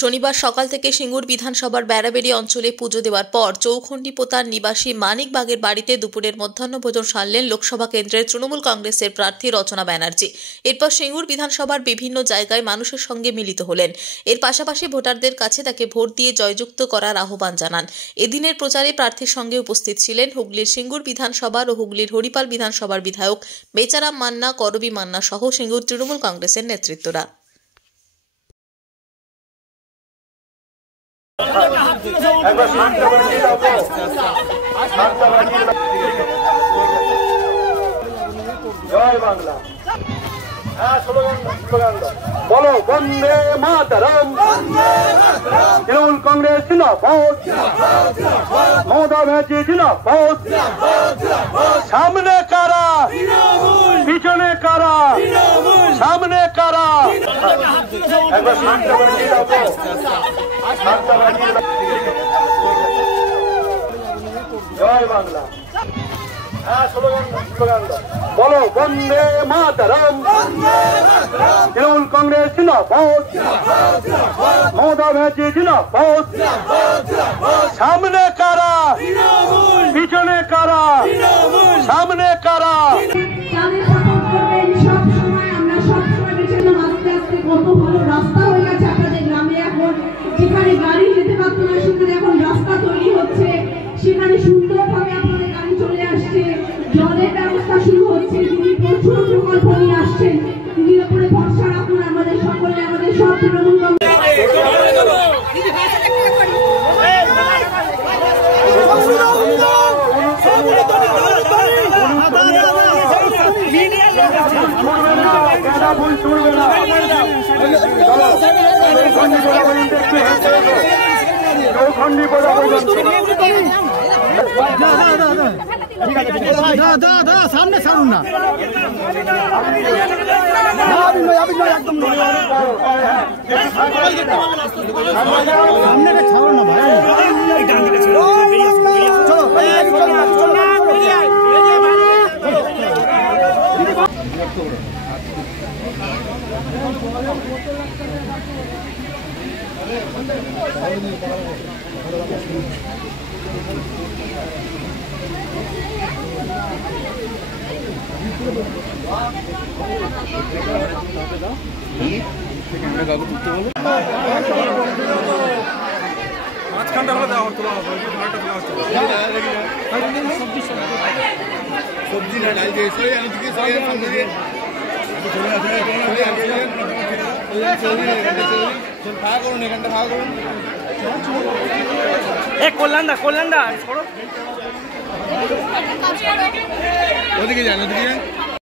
শনিবার সকাল থেকে সিঙ্গুর বিধানসভার বেড়াবেড়ি অঞ্চলে পুজো দেওয়ার পর চৌখণ্ডীপোতার নিবাসী মানিকবাগের বাড়িতে দুপুরের মধ্যাহ্নভোজন সারলেন লোকসভা কেন্দ্রের তৃণমূল কংগ্রেসের প্রার্থী রচনা ব্যানার্জি। এরপর সিঙ্গুর বিধানসভার বিভিন্ন জায়গায় মানুষের সঙ্গে মিলিত হলেন। এর পাশাপাশি ভোটারদের কাছে তাকে ভোট দিয়ে জয়যুক্ত করার আহ্বান জানান। এদিনের প্রচারে প্রার্থীর সঙ্গে উপস্থিত ছিলেন হুগলির সিঙ্গুর বিধানসভার ও হুগলির হরিপাল বিধানসভার বিধায়ক বেচারাম মান্না, করবী মান্না সহ সিঙ্গুর তৃণমূল কংগ্রেসের নেতৃত্বরা। জয় বাংলা। বলো বন্দে মাতরম। তৃণমূল কংগ্রেস জিন্দাবাদ, মমতা ব্যানার্জি জিন্দাবাদ। সামনে কারা, পিছনে কারা, সামনে কারা। জয় বাংলা। বলো বন্দে মাতরম। তৃণমূল কংগ্রেস জিন্দাবাদ, মমতা ব্যানার্জি জিন্দাবাদ। সামনে কারা, পিছনে কারা, সামনে কারা। কত ভালো রাস্তা হয়ে গেছে আপনাদের গ্রামে, এখন যেখানে গাড়ি যেতে পারতো না সেখানে এখন রাস্তা তৈরি হচ্ছে, সেখানে সুন্দরভাবে আপনাদের গাড়ি চলে আসছে, জলের ব্যবস্থা শুরু হচ্ছে। তিনি প্রচুর প্রকল্প নিয়ে আসছেন, তিনি উপরে ভরসা রাখুন। আমাদের সকলে, আমাদের সব তৃণমূল সামনে সারুন না, সামনে ছাড়ো না ভাই। সবজি না ডাল দিয়ে কল্যাণদা ওদিকে যান, ওদিকে যান।